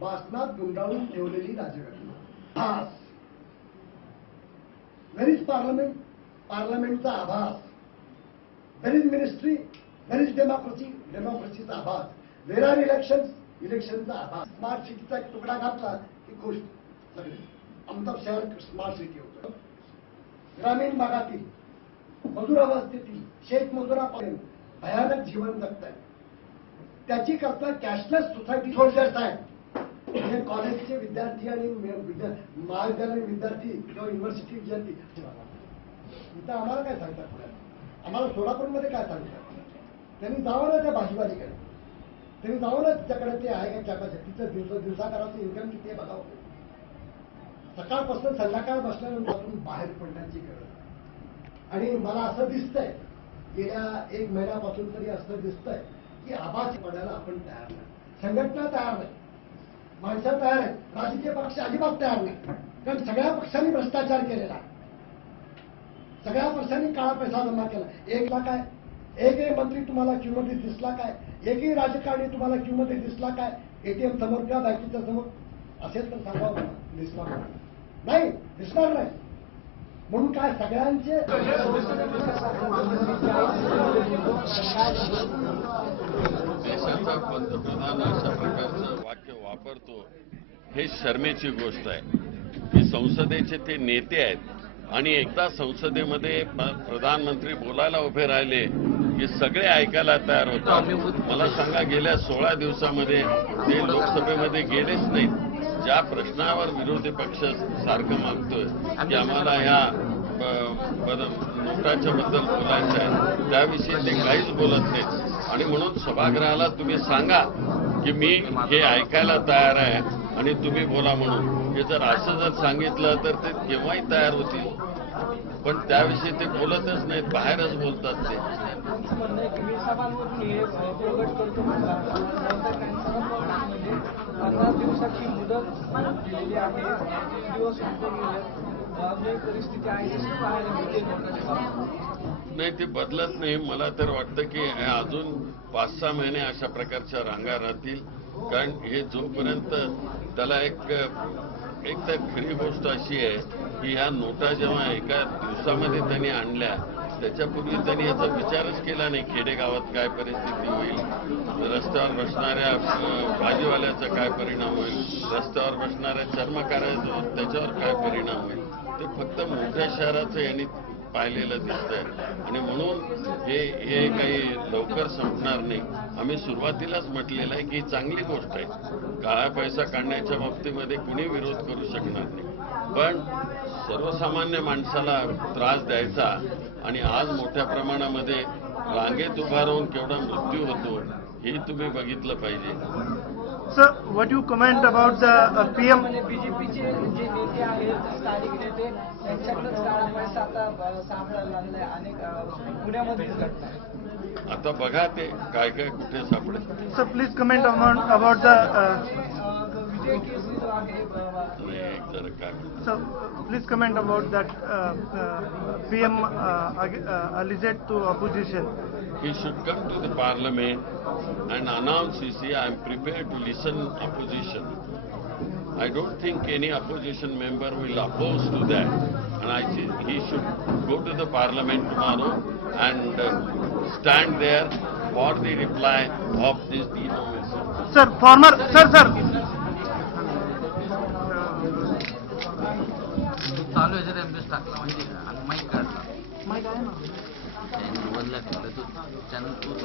भिगावून ठेवलेली राजघटना. भास. Where is parliament पार्लमेंटचा आभास. Where is ministry where is democracy डेमोक्रेसीचा आभास. व्हेर आर इलेक्शन इलेक्शनचा आभास. स्मार्ट सिटीचा एक तुकडा घातला की खुश सगळे. आमचं शहर स्मार्ट सिटी होतं. ग्रामीण भागातील मजूर अवस्थेतील शेत मजुरापर्यंत भयानक जीवन जगत आहे त्याची करता कॅशलेस सोसायटी सोल्जर्स आहे. हे कॉलेजचे विद्यार्थी आणि महाविद्यालयीन विद्यार्थी किंवा युनिव्हर्सिटी विद्यार्थी. इथं आम्हाला काय सांगतात पुण्यात आम्हाला सोलापूरमध्ये काय सांगतात? त्यांनी जावं ना त्या भाजीवालीकडे त्यांनी जावं ना तिच्याकडे ते आहे का कॅपॅसिटीचं दिवसा दिवसाकाराचं इन्कम किती आहे बघावं सकाळपासून संध्याकाळ बसल्यानंतर आपण बाहेर पडण्याची गरज. आणि मला असं दिसतंय गेल्या एक महिन्यापासून तरी असं दिसतंय की आभास पडायला आपण तयार नाही. संघटना तयार नाही. माणसं तयार आहेत. राजकीय पक्ष अजिबात तयार नाही. कारण सगळ्या पक्षांनी भ्रष्टाचार केलेला सगळ्या पक्षांनी काळा पैसा जमा केला. एक लाख आहे. एकही मंत्री तुम्हाला क्यूमध्ये दिसला काय एकही राजकारणी तुम्हाला क्यूमध्ये दिसला काय एटीएम समोर किंवा बँकेच्या समोर. असेल तर सांगा हो. दिसला नाही. दिसणार नाही. म्हणून काय सगळ्यांचे पंतप्रधान हे शर्मेची गोष्ट आहे. की संसदेचे ते नेते आहेत. आणि एकदा संसदेमध्ये प्रधानमंत्री बोलायला उभे राहिले की सगळे ऐकायला तयार होतात. मला सांगा गेल्या सोळा दिवसामध्ये ते लोकसभेमध्ये गेलेच नाहीत. ज्या प्रश्नावर विरोधी पक्ष सारखं मागतोय की आम्हाला ह्या बद- नोटाच्या बद्दल बोलायचं आहे त्याविषयी ते काहीच बोलत नाहीत. आणि म्हणून सभागृहाला तुम्ही सांगा की मी हे ऐकायला तयार आहे आणि तुम्ही बोला म्हणून. हे जर असं जर सांगितलं तर ते केव्हाही तयार होतील. पण त्याविषयी ते बोलतच नाहीत बाहेरच बोलतात ते. दिवसाची मुदत दिलेली आहे. परिस्थिती आहे नाही ते बदलत नाही. मला तर वाटतं की अजून पाच सहा महिने अशा प्रकारच्या रांगा राहतील. कारण हे जोपर्यंत त्याला एक एक तर खरी गोष्ट अशी आहे की ह्या नोटा जेव्हा एका दिवसामध्ये त्यांनी आणल्या त्याच्यापूर्वी त्यांनी याचा विचारच केला नाही खेडेगावात काय परिस्थिती होईल रस्त्यावर बसणाऱ्या भाजीवाल्याचा काय परिणाम होईल रस्त्यावर बसणाऱ्या चर्मकाराचा त्याच्यावर काय परिणाम होईल ते फक्त मोठ्या शहराचं यांनी पाहिलेलं दिसतंय. आणि म्हणून हे हे काही लवकर संपणार नाही. आम्ही सुरुवातीलाच म्हटलेलं आहे की ही चांगली गोष्ट आहे. काळा पैसा काढण्याच्या बाबतीमध्ये कुणी विरोध करू शकणार नाही. पण सर्वसामान्य माणसाला त्रास द्यायचा आणि आज मोठ्या प्रमाणामध्ये रांगेत उभा राहून केवढा मृत्यू होतो हे तुम्ही बघितलं पाहिजे you comment about the uh, PM? म्हणजे बीजेपीचे जे नेते आहेत स्थानिक नेते आता अ, सापडायला लागलाय अनेक अ, पुण्यामध्येच घटना आहे. आता बघा ते काय काय कुठे सापडेल Sir, please comment about, about the, uh, अ, जो विजय केसरी So, please comment about that uh, PM uh, uh, uh alleged to opposition. He should come to the parliament and announce, you see, I am prepared to listen opposition. I don't think any opposition member will oppose to that. And I think he should go to the parliament tomorrow and uh, stand there for the reply of this denomination. Sir, former, sir, sir. चालू आहे जर MBS टाकला म्हणजे आणि mic काढला. माहीत आहे ना? त्यांनी बदला ठेवला तो चॅनल तोच